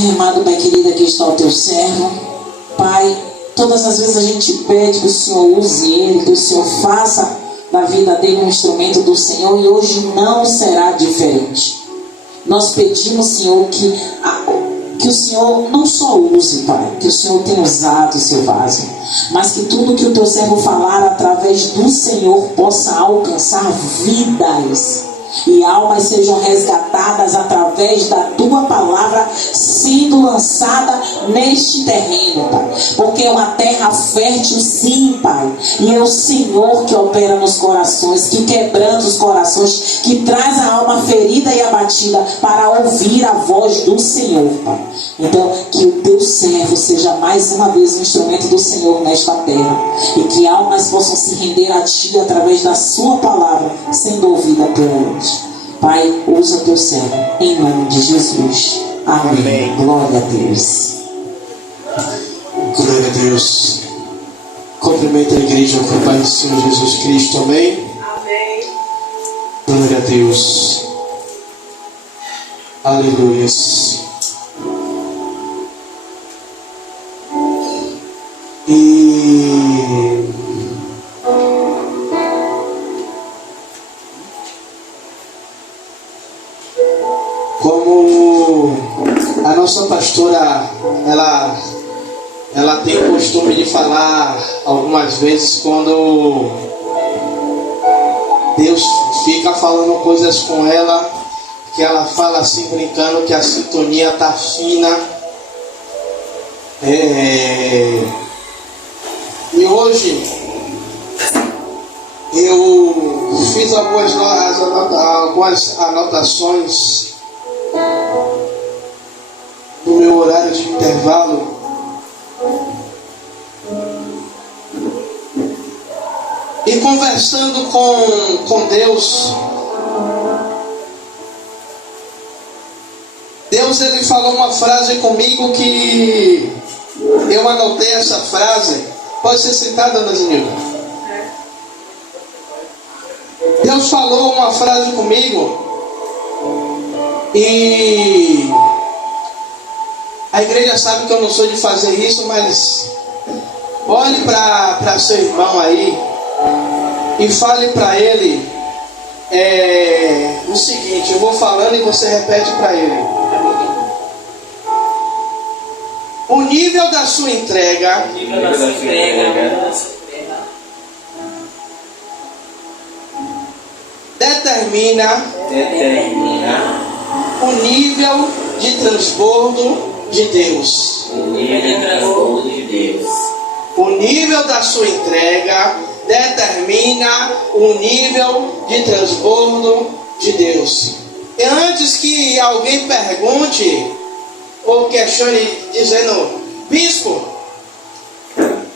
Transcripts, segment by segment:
Pai amado, Pai querido, aqui está o teu servo. Pai, todas as vezes a gente pede que o Senhor use ele, que o Senhor faça da vida dele um instrumento do Senhor, e hoje não será diferente. Nós pedimos, Senhor, que o Senhor não só use, Pai, que o Senhor tenha usado o seu vaso, mas que tudo que o teu servo falar através do Senhor possa alcançar vidas, e almas sejam resgatadas através da tua palavra sendo lançada neste terreno, Pai, porque é uma terra fértil, sim, Pai, e é o Senhor que opera nos corações, que quebranta os corações, que traz a alma ferida e abatida para ouvir a voz do Senhor, Pai. Então, que o teu servo seja mais uma vez um instrumento do Senhor nesta terra, e que almas possam se render a ti através da sua palavra, sendo ouvida por eles. Pai, usa teu servo, em nome de Jesus. Amém. Amém. Glória a Deus. Glória a Deus. Cumprimento a igreja com o Pai do Senhor Jesus Cristo. Amém. Amém. Glória a Deus. Aleluia. E como a nossa pastora, ela tem o costume de falar algumas vezes, quando Deus fica falando coisas com ela, que ela fala assim brincando que a sintonia tá fina. E hoje eu fiz algumas anotações no meu horário de intervalo, e conversando com Deus, ele falou uma frase comigo que eu anotei essa frase. Pode ser citada, Ana Zenilda? Deus falou uma frase comigo, e a igreja sabe que eu não sou de fazer isso, mas olhe para seu irmão aí e fale para ele o seguinte. Eu vou falando e você repete para ele. O nível da sua entrega determina o nível de transbordo de Deus. O nível da sua entrega determina o nível de transbordo de Deus. E antes que alguém pergunte ou questione dizendo: bispo,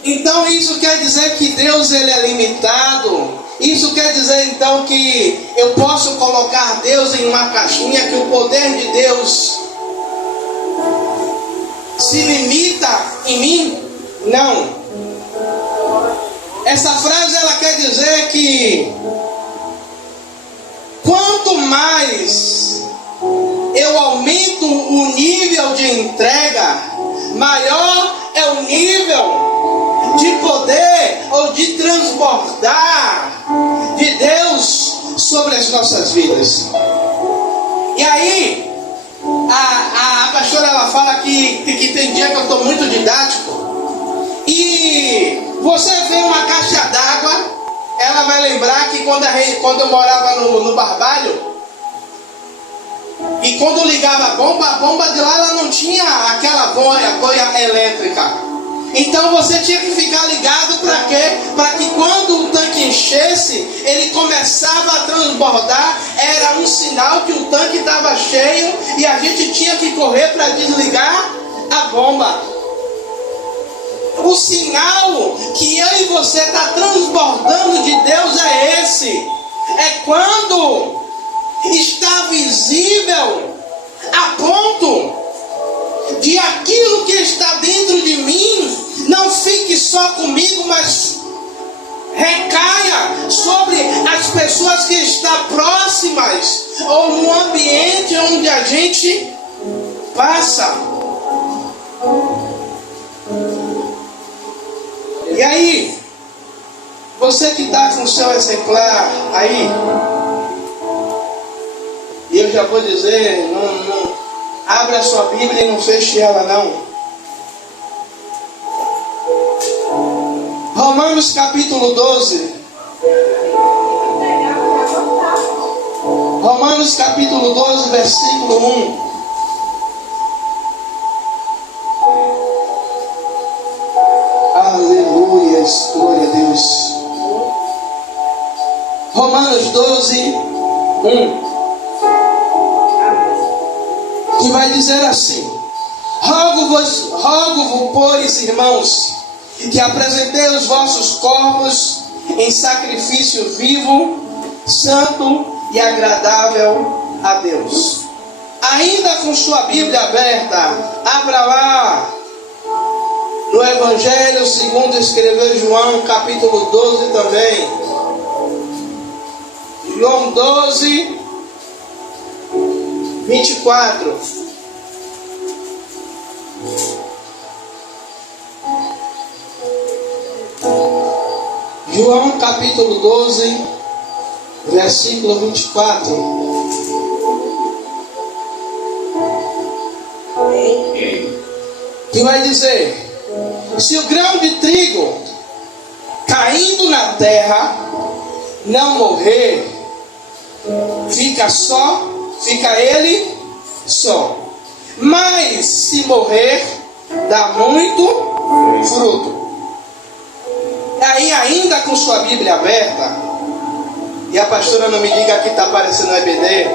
então isso quer dizer que Deus ele é limitado? Isso quer dizer então que eu posso colocar Deus em uma caixinha, que o poder de Deus se limita em mim? Não. Essa frase ela quer dizer que quanto mais eu aumento o nível de entrega, maior é o nível de poder ou de transbordar de Deus sobre as nossas vidas. E aí a pastora ela fala que tem dia que eu estou muito didático, e você vê uma caixa d'água, ela vai lembrar que quando eu morava no Barbalho, e quando ligava a bomba de lá ela não tinha aquela boia elétrica. Então você tinha que ficar ligado para quê? Para que quando o tanque enchesse, ele começava a transbordar. Era um sinal que o tanque estava cheio e a gente tinha que correr para desligar a bomba. O sinal que eu e você está transbordando de Deus é esse. É quando está visível a ponto de aquilo que está dentro de mim não fique só comigo, mas recaia sobre as pessoas que estão próximas ou no ambiente onde a gente passa. aí, você que está com o seu exemplar aí, e eu já vou dizer, não abra a sua Bíblia e não feche ela não. Romanos capítulo 12. Romanos capítulo 12, versículo 1. Aleluia, glória a Deus. Romanos 12, 1. Que vai dizer assim: Rogo-vos, pois, irmãos, que apresentei os vossos corpos em sacrifício vivo, santo e agradável a Deus. Ainda com sua Bíblia aberta, abra lá no Evangelho segundo escreveu João, capítulo 12 também. João 12, 24. João capítulo 12, versículo 24. Que vai dizer: se o grão de trigo caindo na terra não morrer, fica ele só. Mas se morrer, dá muito fruto. Aí, ainda com sua Bíblia aberta, e a pastora não me diga que está aparecendo no EBD,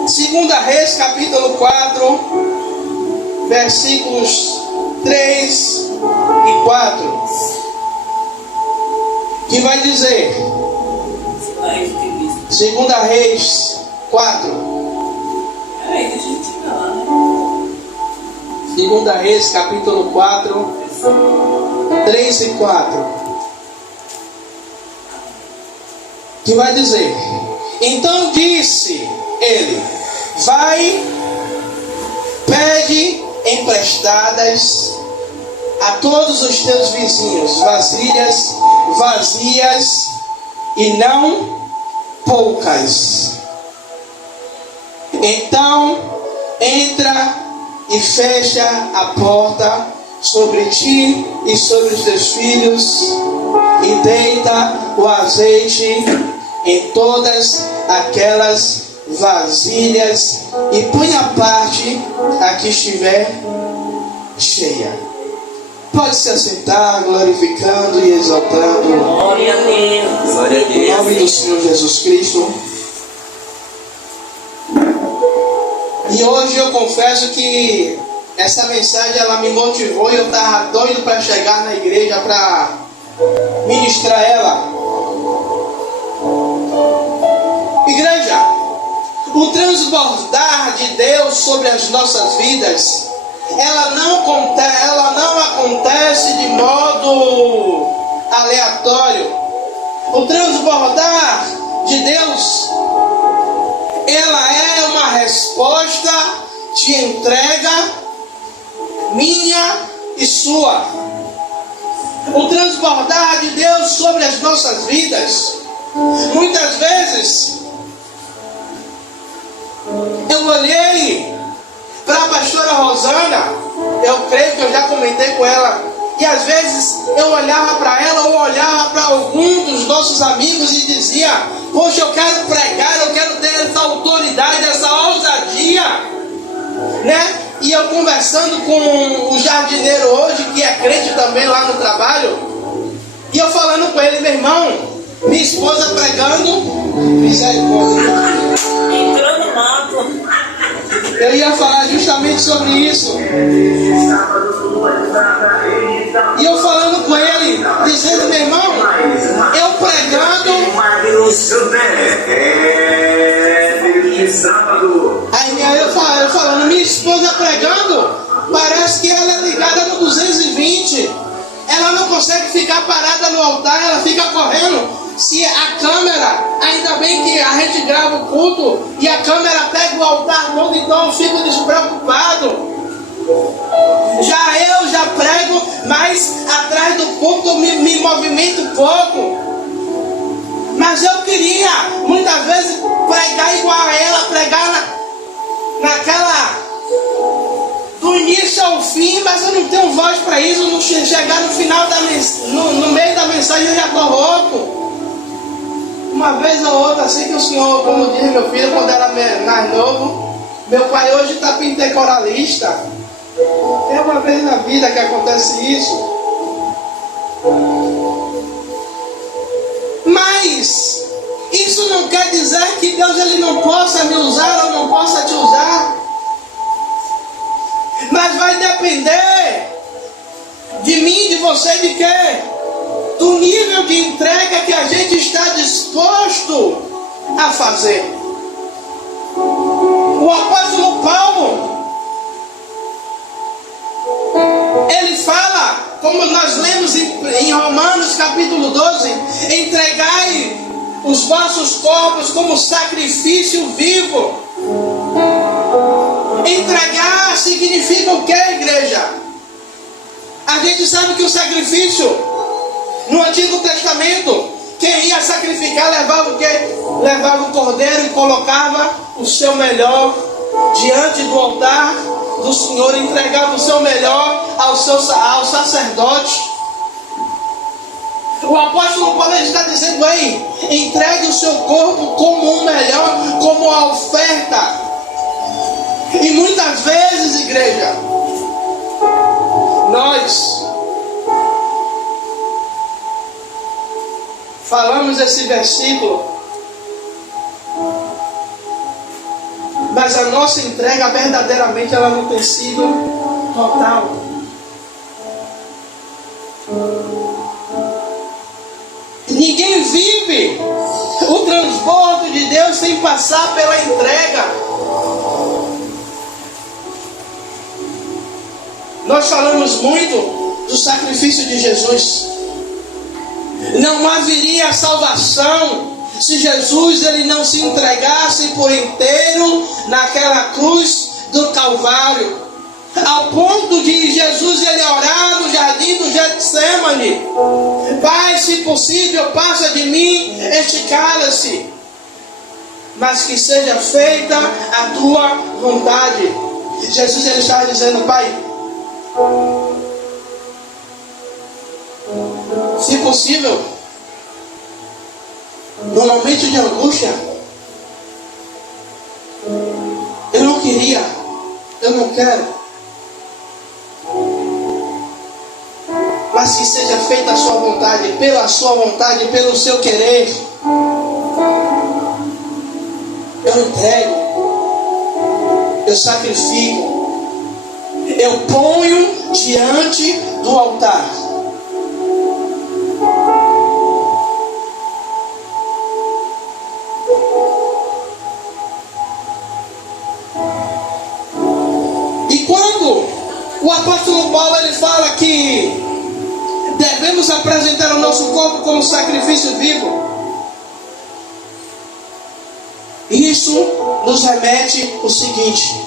2 Reis capítulo 4, versículos 3 e 4, que vai dizer, 2 Reis 4, 2 Reis capítulo 4, 3 e 4, que vai dizer: então disse ele, vai, pede emprestadas a todos os teus vizinhos vasilhas vazias e não poucas. Então entra e fecha a porta sobre ti e sobre os teus filhos, e deita o azeite em todas aquelas vasilhas, e põe a parte a que estiver cheia. Pode se assentar, glorificando e exaltando. Glória a Deus. Glória a Deus. Em nome do Senhor Jesus Cristo. E hoje eu confesso que essa mensagem ela me motivou e eu estava doido para chegar na igreja para ministrar ela. Igreja, o transbordar de Deus sobre as nossas vidas, ela não acontece de modo aleatório. O transbordar de Deus, ela é uma resposta de entrega minha e sua. O transbordar de Deus sobre as nossas vidas, muitas vezes eu olhei para a pastora Rosana, eu creio que eu já comentei com ela, e às vezes eu olhava para ela ou olhava para algum dos nossos amigos e dizia: poxa, eu quero pregar, eu quero ter essa autoridade, essa ousadia, né? E eu conversando com o jardineiro hoje, que é crente também lá no trabalho, e eu falando com ele: meu irmão, minha esposa pregando, misericórdia, Entrou no mato. eu ia falar justamente sobre isso. E eu falando com ele, dizendo: meu irmão, eu pregando, aí eu falando, minha esposa pregando, parece que ela é ligada no 220, ela não consegue ficar parada no altar, ela fica correndo. Se a câmera, ainda bem que a gente grava o culto e a câmera pega o altar todo, então eu fico despreocupado. Já prego, mas atrás do púlpito me movimento pouco. Mas eu queria, muitas vezes, pregar igual a ela, pregar naquela, do início ao fim, mas eu não tenho voz para isso. Não chegar no final no meio da mensagem eu já estou rouco. Uma vez ou outra, assim que o Senhor, como diz meu filho, quando era mais novo, meu pai hoje está pentecostalista. É uma vez na vida que acontece isso. Mas isso não quer dizer que Deus ele não possa me usar ou não possa te usar. Mas vai depender de mim, de você, de quê? Do nível de entrega que a gente está disposto a fazer. O apóstolo Paulo, ele fala, como nós lemos em Romanos capítulo 12, entregai os vossos corpos como sacrifício vivo. Entregar significa o que, igreja? A gente sabe que o sacrifício no Antigo Testamento, quem ia sacrificar levava o quê? Levava o cordeiro e colocava o seu melhor diante do altar do Senhor, entregava o seu melhor ao sacerdote. O apóstolo Paulo está dizendo aí: entregue o seu corpo como um melhor, como uma oferta. E muitas vezes, igreja, nós falamos esse versículo, mas a nossa entrega verdadeiramente ela não tem sido total. Ninguém vive o transbordo de Deus sem passar pela entrega. Nós falamos muito do sacrifício de Jesus. Não haveria salvação se Jesus ele não se entregasse por inteiro naquela cruz do Calvário, ao ponto de Jesus ele orar no jardim do Getsêmani: Pai, se possível, passa de mim este cálice, mas que seja feita a tua vontade. Jesus ele estava dizendo: Pai, se possível, no momento de angústia, eu não queria, eu não quero, mas que seja feita a sua vontade, pela sua vontade, pelo seu querer. Eu entrego, eu sacrifico, eu ponho diante do altar. O apóstolo Paulo ele fala que devemos apresentar o nosso corpo como sacrifício vivo. Isso nos remete o seguinte: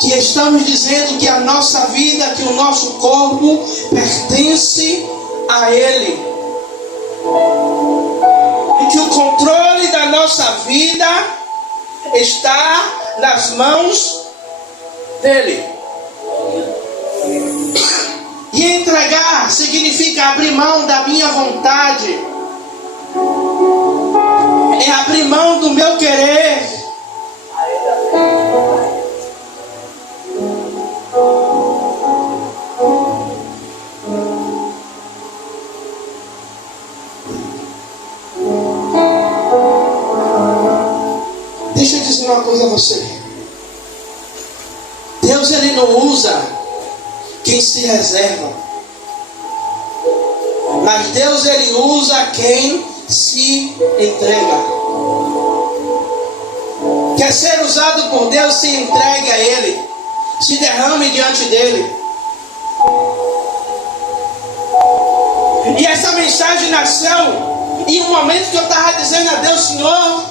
que estamos dizendo que a nossa vida, que o nosso corpo pertence a Ele, e que o controle da nossa vida está nas mãos dEle. E entregar significa abrir mão da minha vontade, é abrir mão do meu querer. Deixa eu dizer uma coisa a você: Deus ele não usa quem se reserva, mas Deus ele usa quem se entrega. Quer ser usado por Deus? Se entregue a Ele, se derrame diante dEle. E essa mensagem nasceu em um momento que eu estava dizendo a Deus: Senhor,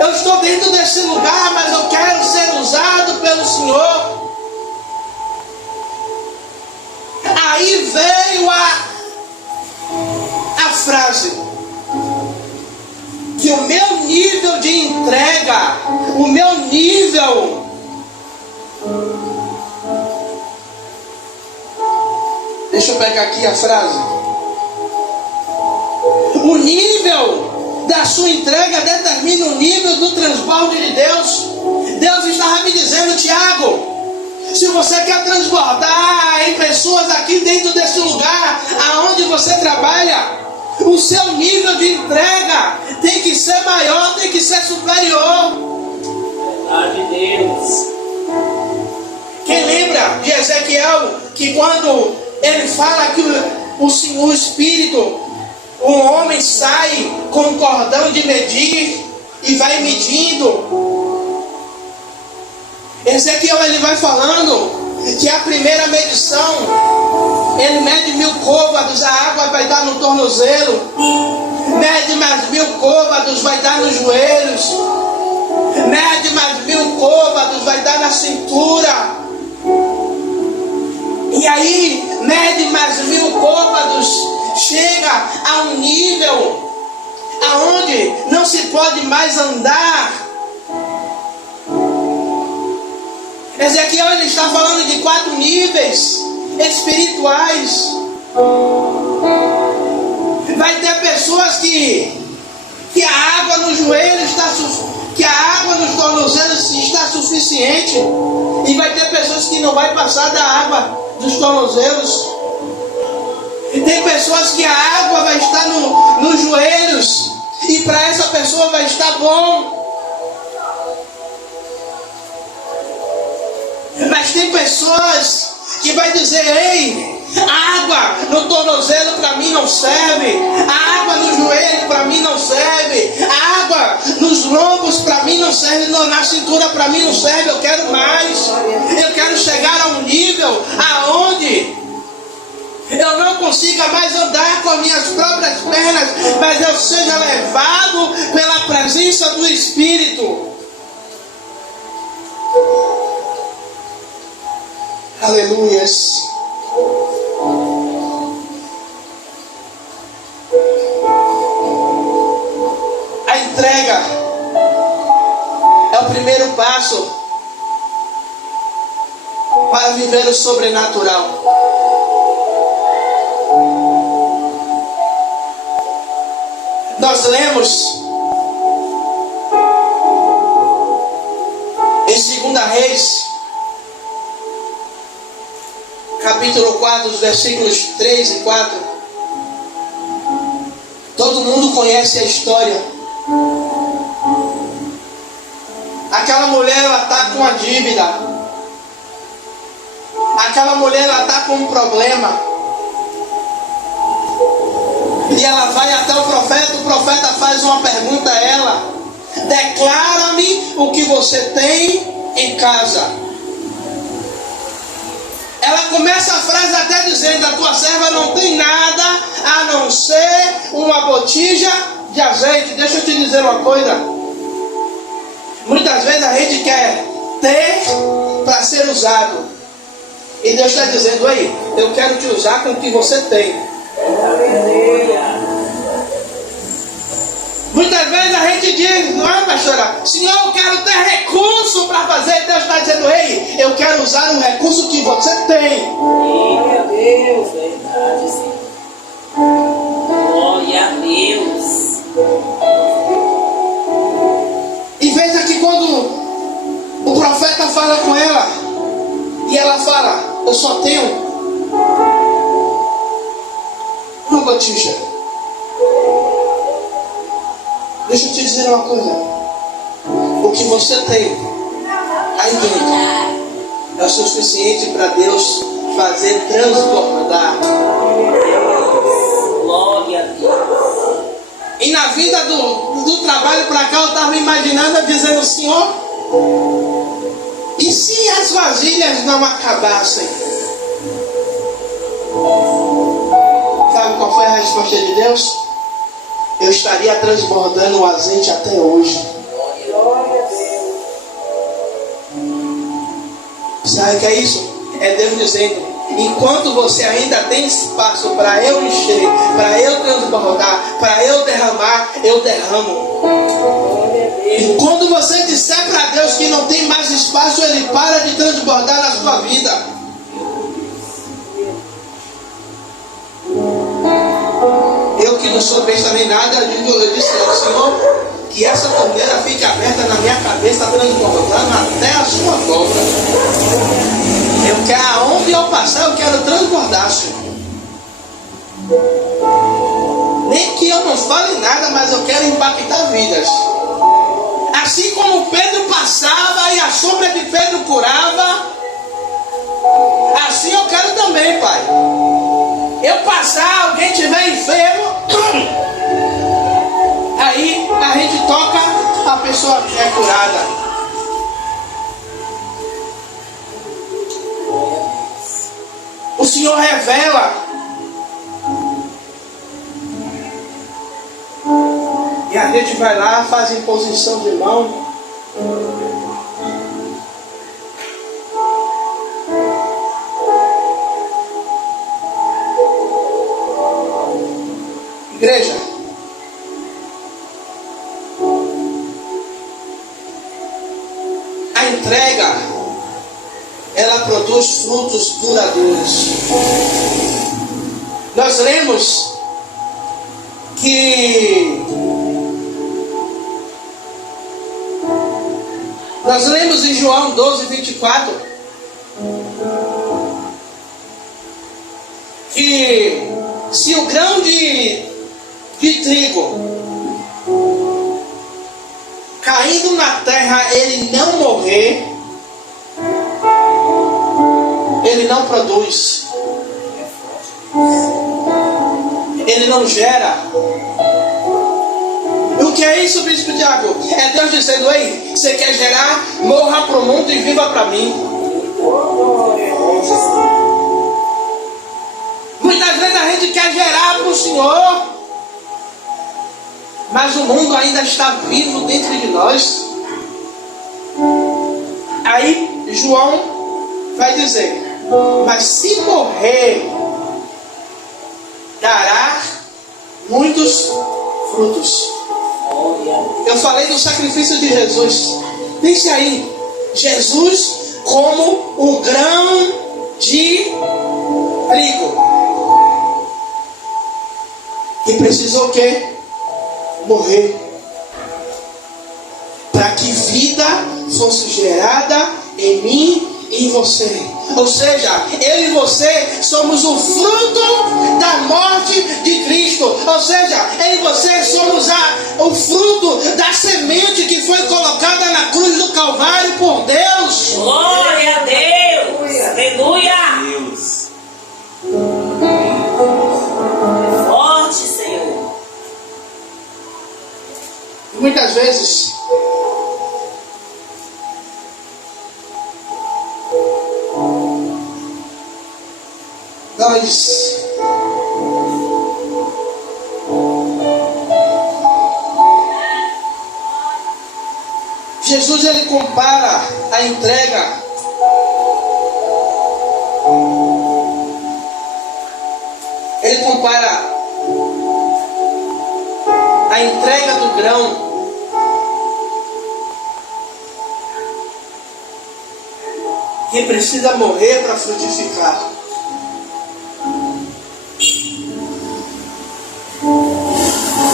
eu estou dentro desse lugar, mas eu quero ser usado pelo Senhor. Aí veio a frase que o meu nível de entrega, o meu nível deixa eu pegar aqui a frase. O nível da sua entrega determina o nível do transbordo de Deus. Deus estava me dizendo, Tiago, se você quer transbordar em pessoas aqui dentro desse lugar, aonde você trabalha, o seu nível de entrega tem que ser maior, tem que ser superior. Verdade, Deus. Quem lembra de Ezequiel, que quando ele fala que o Senhor, o Espírito, um homem sai com um cordão de medir e vai medindo. Ezequiel ele vai falando que a primeira medição, ele mede 1000 côvados, a água vai dar no tornozelo. Mede mais 1000 côvados, vai dar nos joelhos. Mede mais 1000 côvados, vai dar na cintura. E aí, mede mais 1000 côvados, chega a um nível aonde não se pode mais andar. Ezequiel ele está falando de 4 níveis espirituais. Vai ter pessoas que a água no joelho que a água nos tornozelos está suficiente, e vai ter pessoas que não vai passar da água dos tornozelos. Tem pessoas que a água vai estar nos joelhos, e para essa pessoa vai estar bom. Mas tem pessoas que vai dizer, ei, a água no tornozelo para mim não serve, a água no joelho para mim não serve, a água nos lombos para mim não serve, na cintura para mim não serve, eu quero mais. Eu quero chegar a um nível aonde eu não consiga mais andar com as minhas próprias pernas, mas eu seja levado pela presença do Espírito. Aleluias. A entrega é o primeiro passo para viver o sobrenatural. Nós lemos em 2 Reis, capítulo 4, os versículos 3 e 4. Todo mundo conhece a história. Aquela mulher, ela está com a dívida. Aquela mulher, ela está com um problema. E ela vai até o profeta faz uma pergunta a ela: declara-me o que você tem em casa. Ela começa a frase até dizendo: a tua serva não tem nada a não ser uma botija de azeite. Deixa eu te dizer uma coisa. Muitas vezes a gente quer ter para ser usado. E Deus está dizendo: aí, eu quero te usar com o que você tem. Muitas vezes a gente diz: não é, pastora? Senhor, eu quero ter recurso para fazer. Deus está dizendo: ei, eu quero usar o recurso que você tem. Meu Deus, verdade, sim. Glória a Deus. E veja que quando o profeta fala com ela, e ela fala: eu só tenho uma botija. Deixa eu te dizer uma coisa. O que você tem aí dentro é o suficiente para Deus fazer transbordar. Glória a Deus. E na vida do trabalho para cá, eu estava imaginando, dizendo: Senhor, e se as vasilhas não acabassem? Sabe qual foi a resposta de Deus? Eu estaria transbordando o azeite até hoje. Glória a Deus. Sabe o que é isso? É Deus dizendo: enquanto você ainda tem espaço para eu encher, para eu transbordar, para eu derramar, eu derramo. E quando você disser para Deus que não tem mais espaço, Ele para de transbordar na sua vida. Eu que não sou besta nem nada, eu disse ao Senhor que essa torneira fique aberta na minha cabeça, transbordando até a sua dobra. Eu quero, aonde eu passar, eu quero transbordar, Senhor. Nem que eu não fale nada, mas eu quero impactar vidas. Assim como Pedro passava e a sombra de Pedro curava, assim eu quero também, Pai. Eu passar, alguém estiver enfermo, aí a gente toca, a pessoa é curada. O Senhor revela. E a gente vai lá, faz imposição de mão. Igreja, a entrega, ela produz frutos duradouros. Nós lemos em João 12, 24, que se o grão de trigo caindo na terra, ele não morrer, ele não produz, ele não gera. E o que é isso, Bispo Tiago? É Deus dizendo: ei, você quer gerar? Morra para o mundo e viva para mim. Muitas vezes a gente quer gerar para o Senhor, mas o mundo ainda está vivo dentro de nós. Aí João vai dizer: mas se morrer, dará muitos frutos. Eu falei do sacrifício de Jesus. Pense aí, Jesus como um grão de trigo, que precisou o quê? Morrer, para que vida fosse gerada em mim e em você. Ou seja, eu e você somos o fruto da morte de Cristo. Ou seja, eu e você somos o fruto da semente que foi colocada na cruz do Calvário por Deus. Glória a Deus. Aleluia. Deus. Forte, Senhor. Muitas vezes Jesus, ele compara a entrega do grão que precisa morrer para frutificar.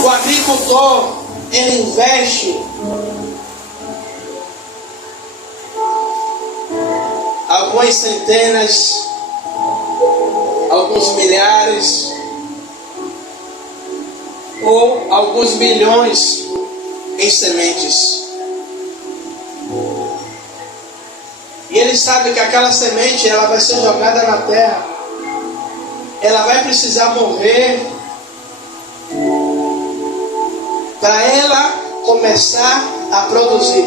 O agricultor, ele investe algumas centenas, alguns milhares ou alguns milhões em sementes. E ele sabe que aquela semente, ela vai ser jogada na terra, ela vai precisar morrer para ela começar a produzir.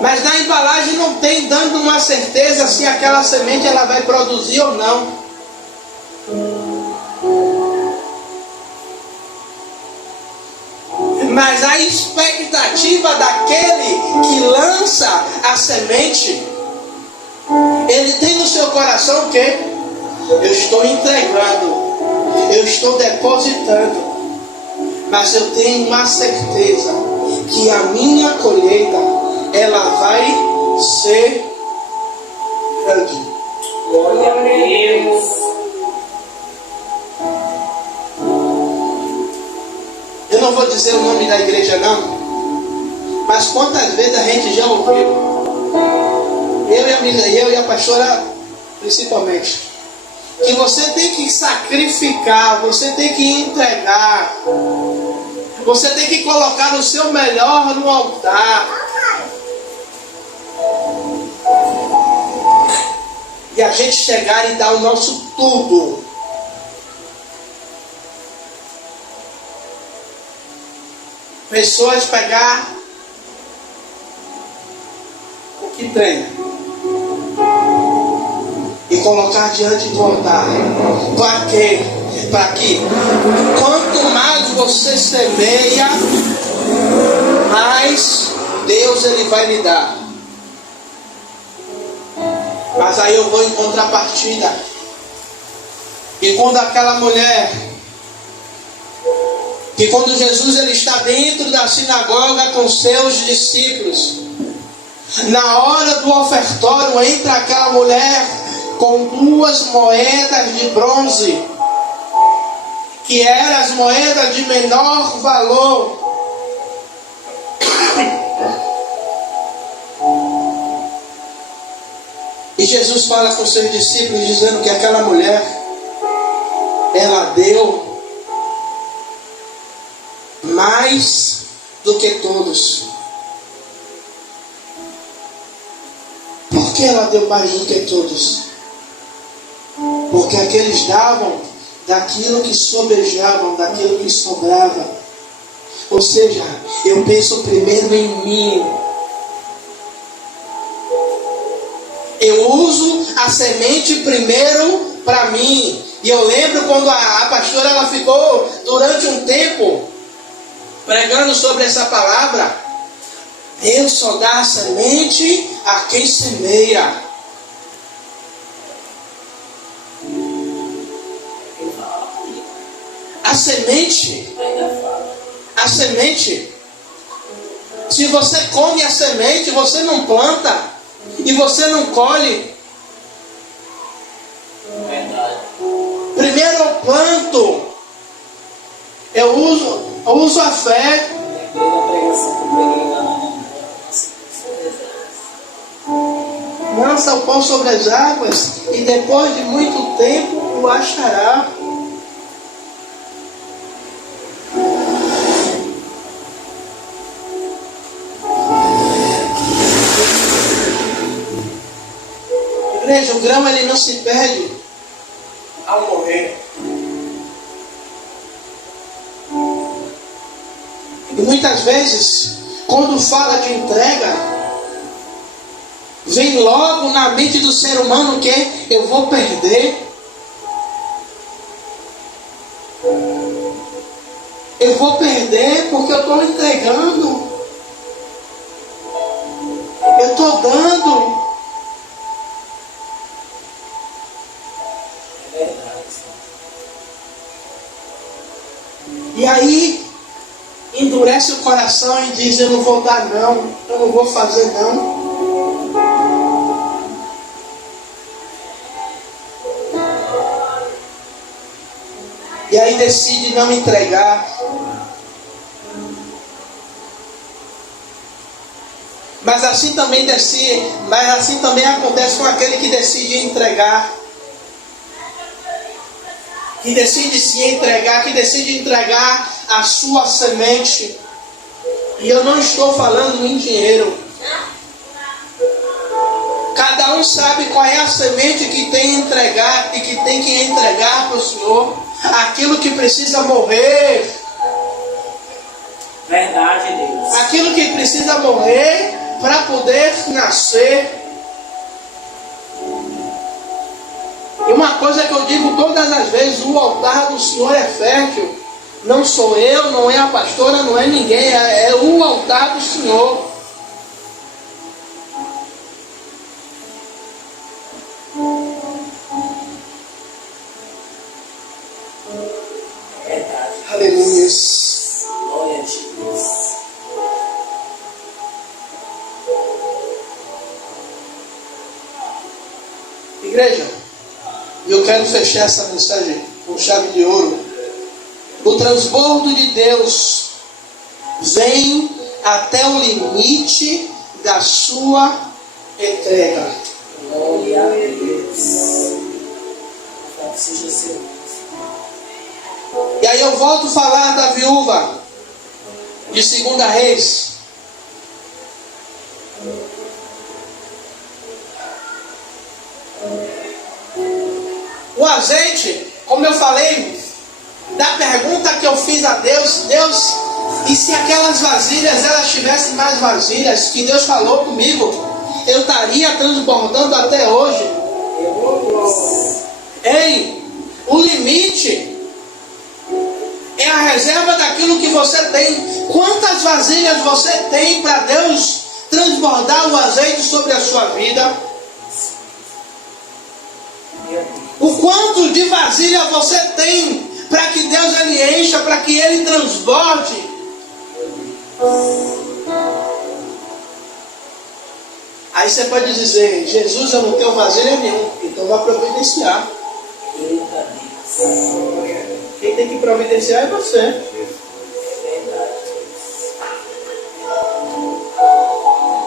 Mas na embalagem não tem dando uma certeza se aquela semente ela vai produzir ou não. Mas a expectativa daquele que lança a semente Ele tem no seu coração o quê? Eu estou entregando, eu estou depositando, mas eu tenho uma certeza que a minha colheita, ela vai ser grande. Glória a Deus. Eu não vou dizer o nome da igreja não, mas quantas vezes a gente já ouviu, eu e a pastora principalmente, que você tem que sacrificar, você tem que entregar, você tem que colocar o seu melhor no altar. E a gente chegar e dar o nosso tudo. Pessoas pegar o que tem e colocar diante do altar. Para quê? Para que quanto mais você semeia, mais Deus ele vai lhe dar. Mas aí eu vou em contrapartida. E quando aquela mulher, que quando Jesus ele está dentro da sinagoga com seus discípulos, na hora do ofertório entra aquela mulher com 2 moedas de bronze, que eram as moedas de menor valor. E Jesus fala com seus discípulos dizendo que aquela mulher, ela deu mais do que todos. Por que ela deu mais do que todos? Porque aqueles davam daquilo que sobejavam, daquilo que sobrava. Ou seja, eu penso primeiro em mim. Eu uso a semente primeiro para mim. E eu lembro quando a pastora ela ficou durante um tempo pregando sobre essa palavra. Deus só dá a semente a quem semeia. A semente, se você come a semente, você não planta e você não colhe. Verdade. Primeiro eu planto, eu uso a fé. Lança o pão sobre as águas e depois de muito tempo o achará. Igreja, o grão ele não se perde ao morrer. E muitas vezes, quando fala de entrega, vem logo na mente do ser humano que eu vou perder. Eu vou perder porque eu estou entregando. Eu estou dando. E aí, endurece o coração e diz, eu não vou dar não, eu não vou fazer não. E aí decide não entregar. Mas assim também acontece com aquele que decide entregar. Que decide se entregar, que decide entregar a sua semente. E eu não estou falando em dinheiro. Cada um sabe qual é a semente que tem que entregar e que tem que entregar para o Senhor. Aquilo que precisa morrer. Verdade, Deus. Aquilo que precisa morrer para poder nascer. E uma coisa que eu digo todas as vezes, o altar do Senhor é fértil. Não sou eu, não é a pastora, não é ninguém, é o altar do Senhor. Igreja, eu quero fechar essa mensagem com chave de ouro. O transbordo de Deus vem até o limite da sua entrega. Glória a Deus. Seja seu. E aí eu volto a falar da viúva de 2 Reis. O azeite, como eu falei, da pergunta que eu fiz a Deus, Deus, e se aquelas vasilhas, elas tivessem mais vasilhas, que Deus falou comigo, eu estaria transbordando até hoje. Ei, o limite é a reserva daquilo que você tem. Quantas vasilhas você tem para Deus transbordar o azeite sobre a sua vida? O quanto de vasilha você tem para que Deus ele encha, para que ele transborde? Aí você pode dizer, Jesus, eu não tenho vasilha nenhuma, então vai providenciar. Quem tem que providenciar é você.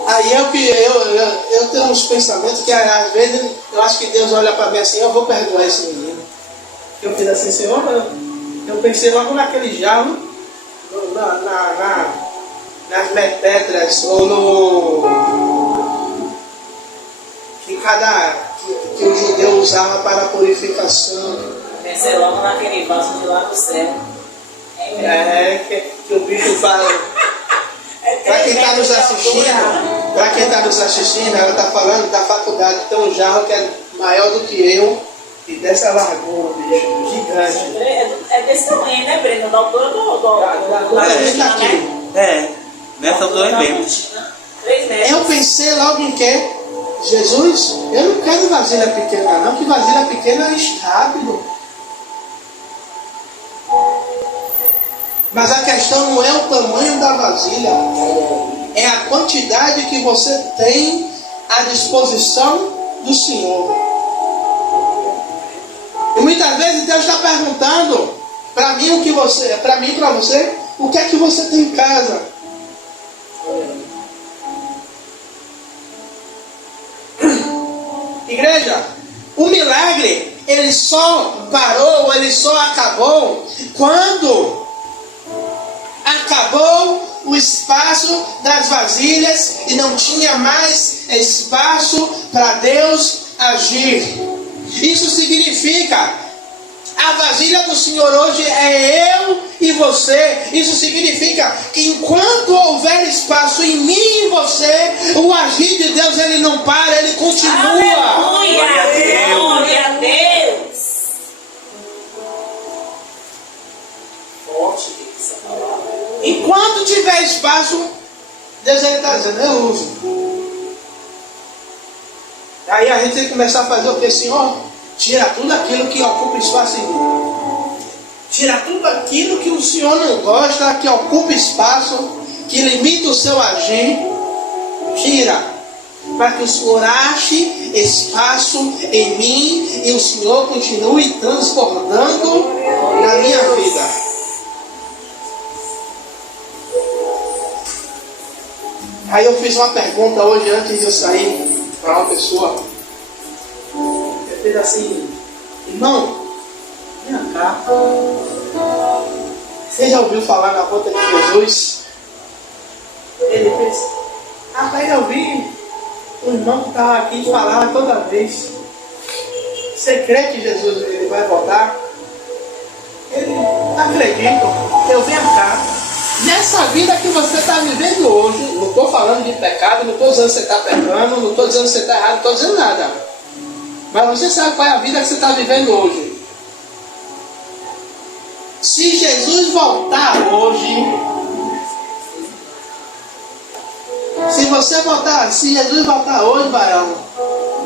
Aí é o que eu tenho uns pensamentos que às vezes eu acho que Deus olha para mim assim, eu vou perdoar esse menino. Eu fiz assim, Senhor, eu pensei logo naquele jarro, nas metetras, ou no que o judeu usava para a purificação. Pensei logo naquele vaso de lá do céu. Que o bicho fala. Para quem está nos assistindo, ela está falando da faculdade. Tem um jarro que é maior do que eu e dessa largura, bicho, gigante. É desse tamanho, né, Breno? Da altura do Está aqui. Nessa altura é bem. 3 metros. Eu pensei logo em que? Jesus, eu não quero vasilha pequena não, que vasilha pequena enche rápido. Mas a questão não é o tamanho da vasilha, é a quantidade que você tem à disposição do Senhor. E muitas vezes Deus está perguntando para mim e para você, o que é que você tem em casa? Igreja, o milagre, ele só parou, ele só acabou quando acabou o espaço das vasilhas e não tinha mais espaço para Deus agir. Isso significa, a vasilha do Senhor hoje é eu e você. Isso significa que enquanto houver espaço em mim e em você, o agir de Deus ele não para, ele continua. Aleluia! Glória a Deus! Forte essa palavra. Enquanto tiver espaço, Deus está dizendo, eu uso. Aí a gente tem que começar a fazer o que? Senhor, tira tudo aquilo que ocupa espaço em mim. Tira tudo aquilo que o Senhor não gosta, que ocupa espaço, que limita o seu agir. Tira, para que o Senhor ache espaço em mim e o Senhor continue transbordando na minha vida. Aí eu fiz uma pergunta hoje antes de eu sair para uma pessoa. Eu fiz assim, irmão, vem cá. Você já ouviu falar na volta de Jesus? Ele fez, rapaz, eu vi o irmão que estava aqui falar toda vez. Você crê que Jesus ele vai voltar? Ele, acredito, eu venho cá. Nessa vida que você está vivendo hoje, não estou falando de pecado, não estou dizendo que você está pecando, não estou dizendo que você está errado, não estou dizendo nada. Mas você sabe qual é a vida que você está vivendo hoje. Se Jesus voltar hoje, se Jesus voltar hoje, varão,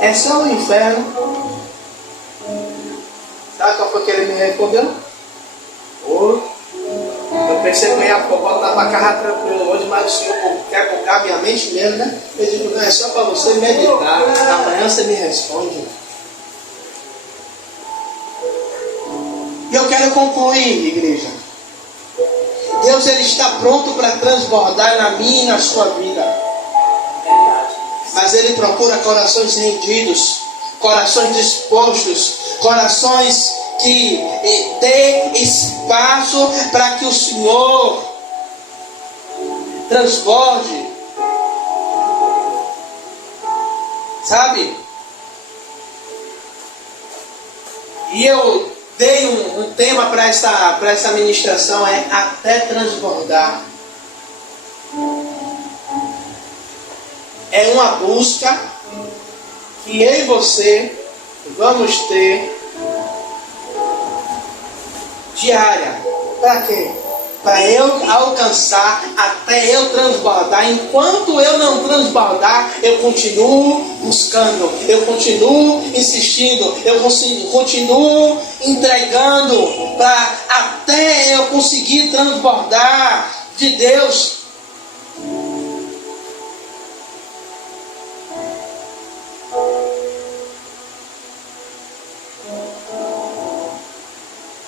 é só o inferno. Sabe qual foi que ele me respondeu? Hoje. Eu pensei que eu ia voltar para casa tranquilo hoje, mas o Senhor quer colocar minha mente mesmo, né? Eu digo, não, é só para você meditar. Amanhã você me responde. quero concluir, igreja. Deus, Ele está pronto para transbordar na minha e na sua vida. Mas Ele procura corações rendidos, corações dispostos, corações que dê espaço para que o Senhor transborde. Sabe? E eu dei um tema para essa ministração, é até transbordar. É uma busca que eu e você vamos ter diária. Para quê? Para eu alcançar, até eu transbordar. Enquanto eu não transbordar, eu continuo buscando, eu continuo insistindo, eu continuo entregando, para até eu conseguir transbordar de Deus.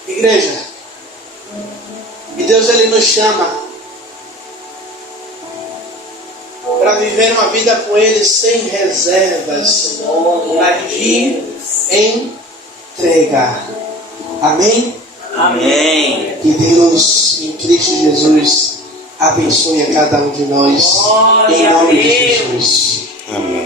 Igreja, e Deus, Ele nos chama para viver uma vida com Ele sem reservas, para de entregar. Amém? Amém. Que Deus, em Cristo Jesus, abençoe a cada um de nós, em nome de Jesus. Amém.